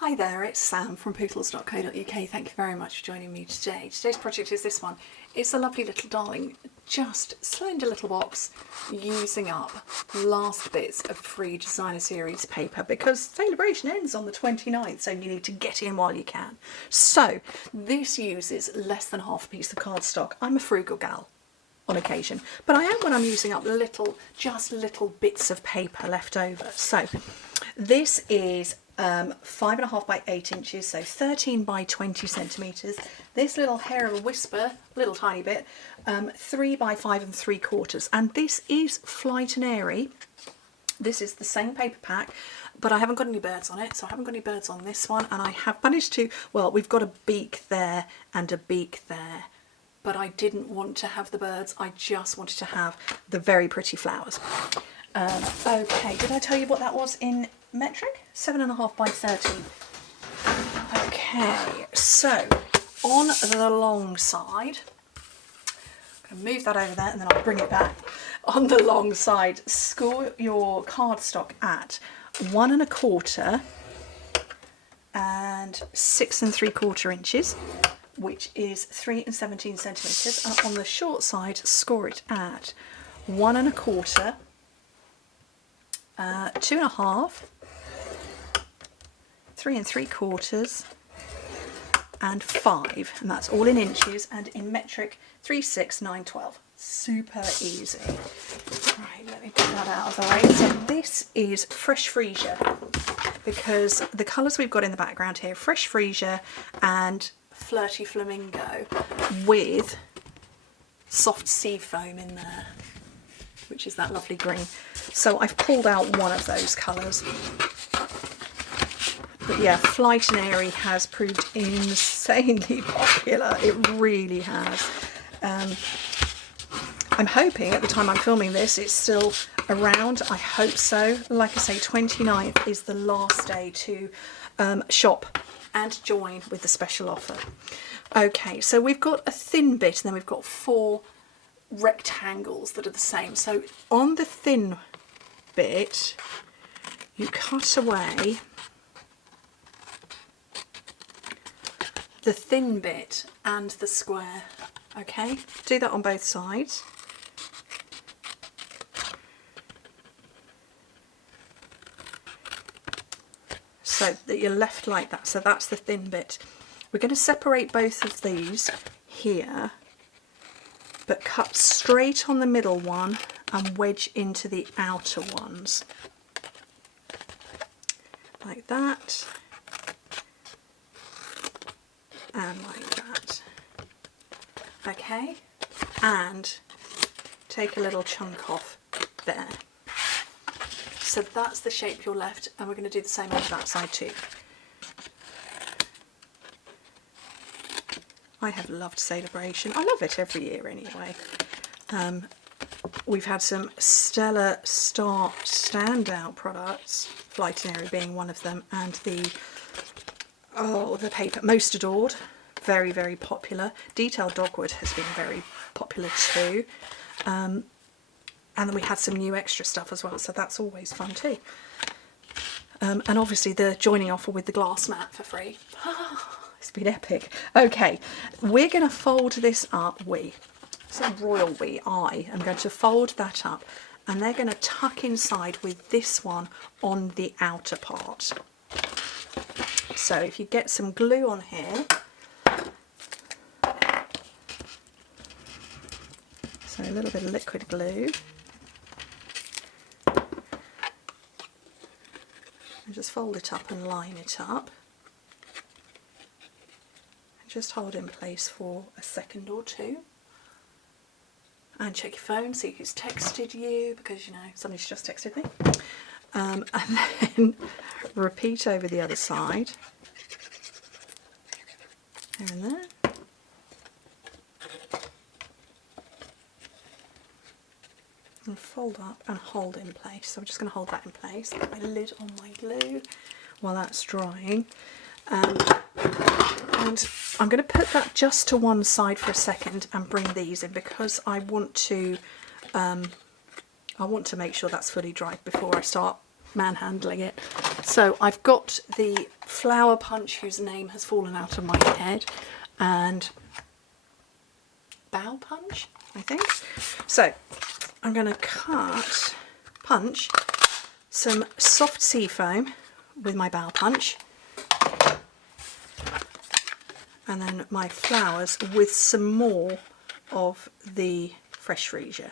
Hi there, it's Sam from Pootles.co.uk. Thank you very much for joining me today. Today's project is this one. It's a lovely little darling, just slender little box using up last bits of free designer series paper because celebration ends on the 29th, so you need to get in while you can. So this uses less than half a piece of cardstock. I'm a frugal gal on occasion, but I am when I'm using up just little bits of paper left over. So this is 5.5 by 8 inches, so 13 by 20 centimetres. This little hair of a whisper, little tiny bit, 3 by 5 3/4, and this is Flight and Airy. This is the same paper pack, but I haven't got any birds on it, so I haven't got any birds on this one, and I have managed to, well, we've got a beak there and a beak there, but I didn't want to have the birds, I just wanted to have the very pretty flowers. Okay, did I tell you what that was in metric? 7.5 by 13. Okay, so on the long side, I'm going to move that over there and then I'll bring it back. On the long side, score your cardstock at 1 1/4 and 6 3/4 inches, which is 3 17 centimetres. And on the short side, score it at 1 1/4, 2 1/2, 3 3/4 and 5, and that's all in inches, and in metric 3 6 9 12. Super easy. Right, let me put that out of the way. So this is Fresh Freesia, because the colours we've got in the background here, Fresh Freesia and Flirty Flamingo, with soft sea foam in there, which is that lovely green. So I've pulled out one of those colours. But yeah, Flight and Airy has proved insanely popular. It really has. I'm hoping at the time I'm filming this it's still around. I hope so. Like I say, 29th is the last day to shop and join with the special offer. Okay, so we've got a thin bit and then we've got 4 rectangles that are the same. So on the thin bit, you cut away the thin bit and the square. Okay, do that on both sides. So that you're left like that. So that's the thin bit. We're going to separate both of these here, but cut straight on the middle one and wedge into the outer ones. Like that. And like that. Okay, and take a little chunk off there. So that's the shape you're left, and we're going to do the same on that side too. I have loved Celebration. I love it every year anyway. We've had some stellar standout products, Flight and Airy being one of them, and the paper Most Adored, very, very popular. Detailed Dogwood has been very popular too. And then we had some new extra stuff as well, so that's always fun too. And obviously the joining offer with the glass mat for free. It's been epic. Okay, we're going to fold this up. It's a royal we. I am going to fold that up, and they're going to tuck inside with this one on the outer part. So if you get some glue on here, so a little bit of liquid glue, and just fold it up and line it up, and just hold in place for a second or two, and check your phone, see who's texted you, because you know somebody's just texted me. And then repeat over the other side, there and there, and fold up and hold in place. So I'm just going to hold that in place, put my lid on my glue while that's drying, and I'm going to put that just to one side for a second and bring these in, because I want to make sure that's fully dried before I start manhandling it. So I've got the flower punch whose name has fallen out of my head, and bow punch, I think. So I'm going to punch some soft sea foam with my bow punch, and then my flowers with some more of the fresh freesia.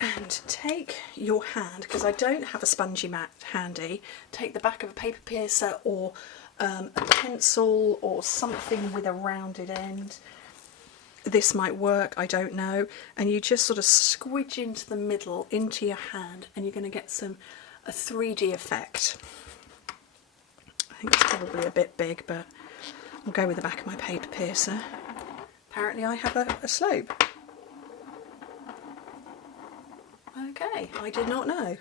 And take your hand, because I don't have a spongy mat handy, take the back of a paper piercer or a pencil or something with a rounded end. This might work, I don't know. And you just sort of squidge into the middle, into your hand, and you're going to get a 3D effect. I think it's probably a bit big, but I'll go with the back of my paper piercer. Apparently I have a slope. Okay, I did not know.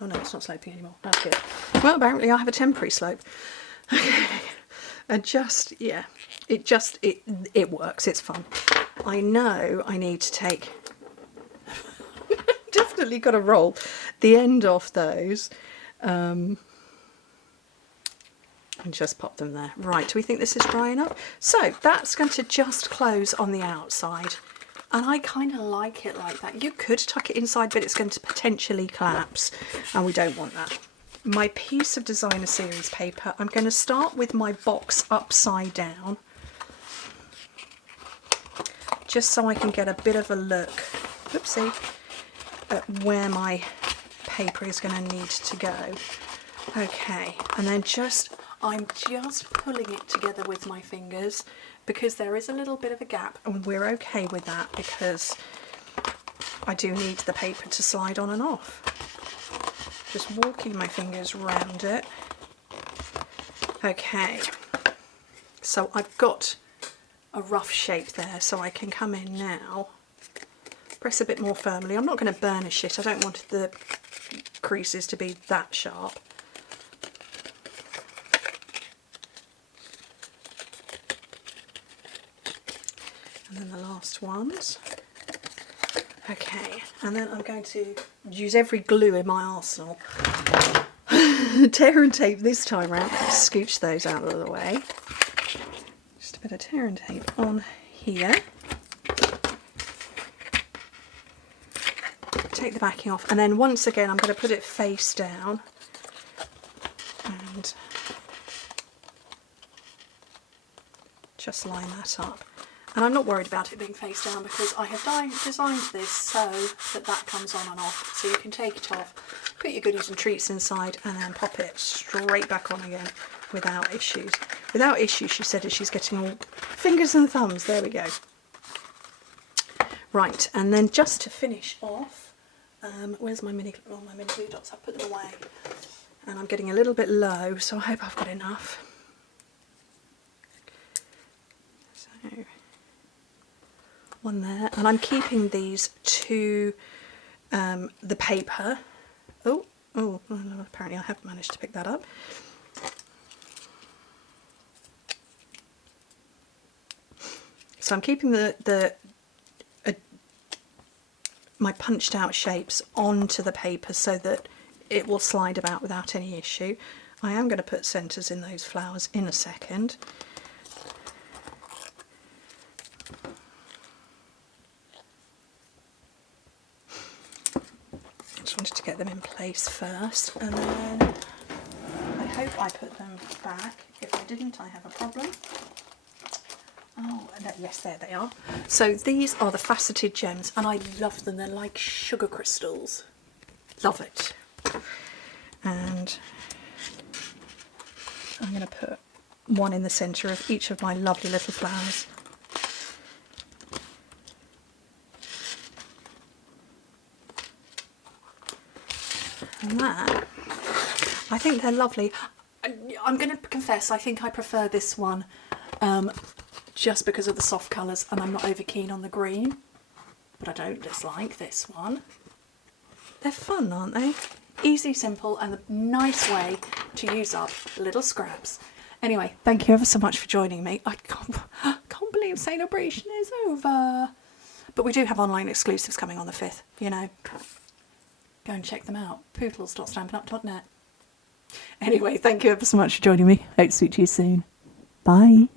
Oh no, it's not sloping anymore. That's good. Well, apparently I have a temporary slope. Okay, and just, yeah, it works. It's fun. I know I need to take. Definitely got to roll the end off those, and just pop them there. Right, do we think this is dry enough? So that's going to just close on the outside. And I kind of like it like that. You could tuck it inside, but it's going to potentially collapse, and we don't want that. My piece of designer series paper, I'm going to start with my box upside down, just so I can get a bit of a look, whoopsie, at where my paper is going to need to go. Okay, and then I'm just pulling it together with my fingers, because there is a little bit of a gap, and we're okay with that because I do need the paper to slide on and off. Just walking my fingers around it. Okay, so I've got a rough shape there, so I can come in now, press a bit more firmly. I'm not going to burnish it, I don't want the creases to be that sharp. And then the last ones. Okay, and then I'm going to use every glue in my arsenal. Tear and tape this time round. Scooch those out of the way. Just a bit of tear and tape on here. Take the backing off, and then once again I'm going to put it face down and just line that up. And I'm not worried about it being face down, because I have designed this so that comes on and off. So you can take it off, put your goodies and treats inside, and then pop it straight back on again without issues. Without issues, she said, as she's getting all fingers and thumbs. There we go. Right, and then just to finish off, where's my mini glue dots? I've put them away. And I'm getting a little bit low, so I hope I've got enough. So one there, and I'm keeping these to the paper. Oh, apparently I have managed to pick that up. So I'm keeping my punched out shapes onto the paper so that it will slide about without any issue. I am going to put centres in those flowers in a second. Wanted to get them in place first, and then I hope I put them back. If I didn't, I have a problem. Oh, yes, there they are. So these are the faceted gems, and I love them. They're like sugar crystals. Love it. And I'm going to put one in the centre of each of my lovely little flowers. And that, I think they're lovely. I'm going to confess, I think I prefer this one just because of the soft colours, and I'm not over keen on the green, but I don't dislike this one. They're fun, aren't they? Easy, simple, and a nice way to use up little scraps. Anyway, thank you ever so much for joining me. I can't believe celebration is over. But we do have online exclusives coming on the 5th, you know. Go and check them out. Pootles.stampinup.net. Anyway, thank you ever so much for joining me. Hope to speak to you soon. Bye.